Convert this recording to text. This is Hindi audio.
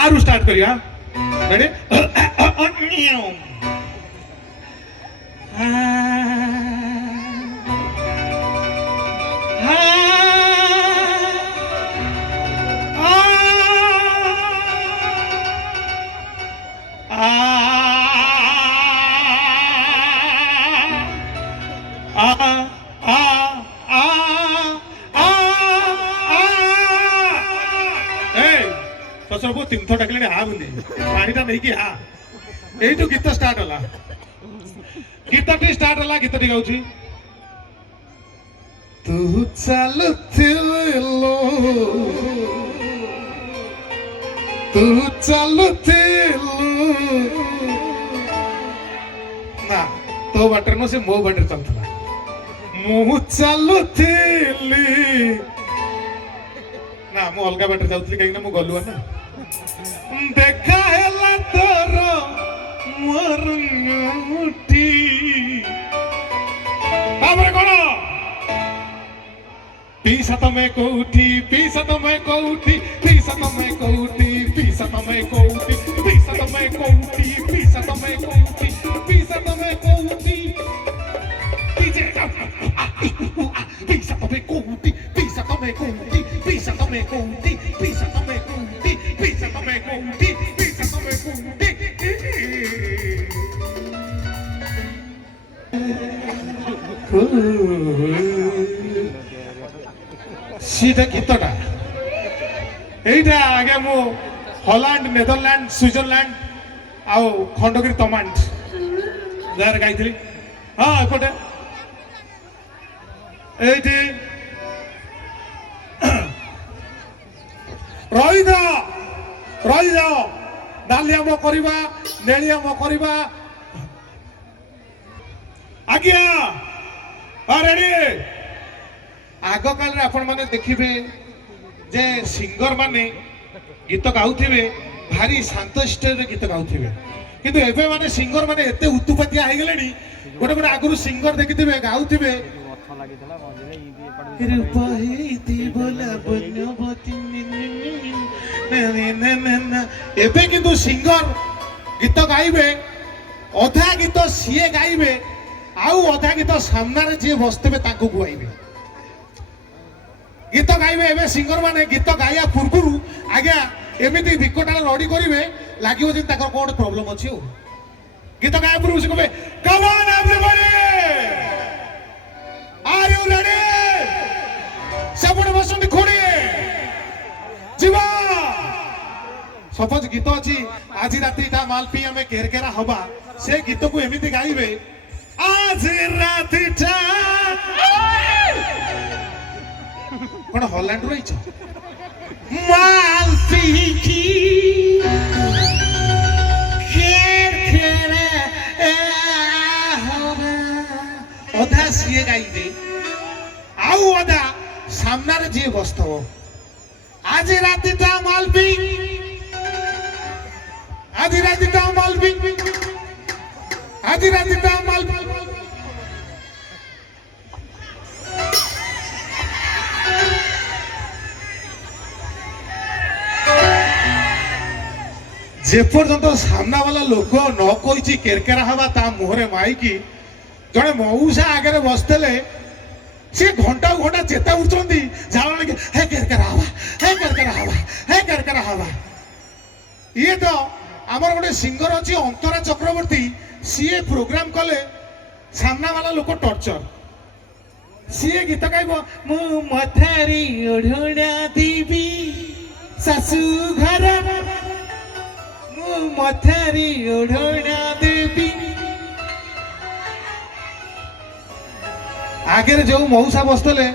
आरु स्टार्ट करिया रेडी सब तीन थर डाकिले हा बोली पानीटा नहीं कि हा एठू गीत स्टार्ट होला गीतटी स्टार्ट होला गीतटी गाउची तू चालुथिलो तू चालुथिलो ना तो बाटर नो से मो बाटर चलथला मु चालुथिली ना मु अलगा बाटर जाउथली काई ना मु गलुआ ना देखा हेला तोर मोर मुठी बाबरे कोन पीसा तमे कोठी पीसा तमे कोठी पीसा तमे कोठी पीसा तमे कोठी पीसा तमे कोठी पीसा तमे कोठी पीसा तमे कोठी पीसा तमे कोठी पीसा तमे कोठी पीसा तमे कोठी पीसा तमे कोठी pizza tome conti pizza tome conti सीधा गीतटा एइटा आगे मु हॉलैंड नेदरलैंड स्विट्जरलैंड आउ खंडगिरी तमांड जार गाइथली हां एपटे एइटी रही जाओ नालियाम करवा नेलियाम करवा आज्ञा रेडी आग काल आपण माने देखिबे जे सिंगर माने गीत गाउथिबे भारी शांत स्टेज गीत गाउथिबे किंतु एबे माने सिंगर माने एते उतुपतिया हे गेलेनी गोटे गोटे आगुरु सिंगर देखिथिबे गाउथिबे एबे किंतु सिंगर गीत गाइबे अधा गीत सीए गाइबे आउ अधा गीत सामने जी बसते गुआइबे गीत गाइबे एबे सिंगर माने गीत गाइया पूर्व आज्ञा एमती विकटा रडी करेंगे लगे जे कौन प्रोब्लेम अच्छी गीत गाया पूर्व से कहे come on everybody are you ready सब बसंत खोड़ी जीवा सपोज गीत अच्छी आज राति मालपी आम केरकेरा हवा से गीत को एमती गाइबे आज राति कौन हॉलैंड रही मालपी की अधा सीए गाइबे आउ अधा सामने जी बसथव आज रातिटा मालपी आज रातिटा मालपी आज रातिटा मालपी जेपर्यंत सामना वाला लोक न कही केरकेरा हवा ता मुहरे माइकी जड़े मऊसा आगे बसते सी घंटा घंटा चेता उठती झाड़ लगे हे केरकेरा हवा हे केरकेरा हवा हे केरकेरा हवा ये तो आमर गोटे सिंगर अच्छी अंतरा चक्रवर्ती सीए प्रोग्राम कले सामना वाला लोक टर्चर सीए गीत गाइब मु मथारी ओढ़ना देवी सासू घर मु मथारी ओढ़ना देवी आगे जो मऊसा बसते